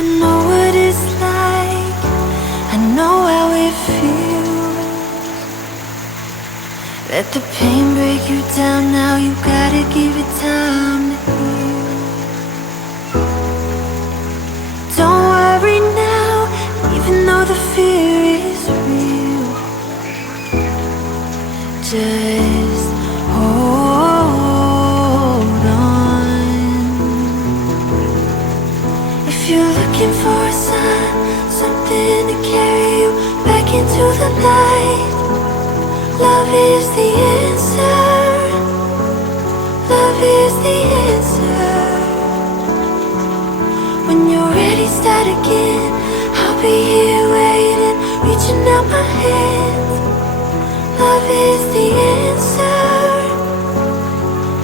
I know what it's like, I know how it feels. Let the pain break you down now, you gotta give it time to heal. Don't worry now, even though the fear is real. Just hold on. If you're looking for a sign, something to carry you back into the light, love is the answer. Love is the answer. When you're ready, start again. I'll be here waiting, reaching out my hand. Love is the answer.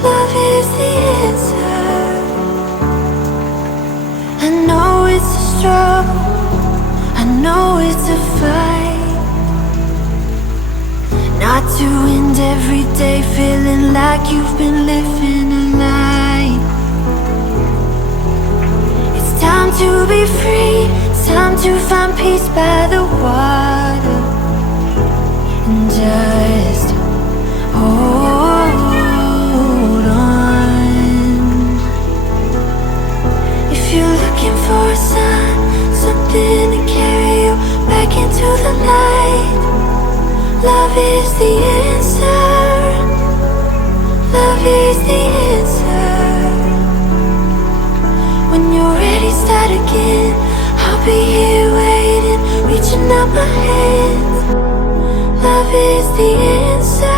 Love is the answer. I know it's a struggle, I know it's a fight, not to end every day feeling like you've been living a lie. It's time to be free, it's time to find peace by the water. And just hold on. If you're looking for a sign, something to carry you back into the light, love is the answer. Love is the answer. When you're ready, start again. I'll be here waiting, reaching out my hand. Love is the answer.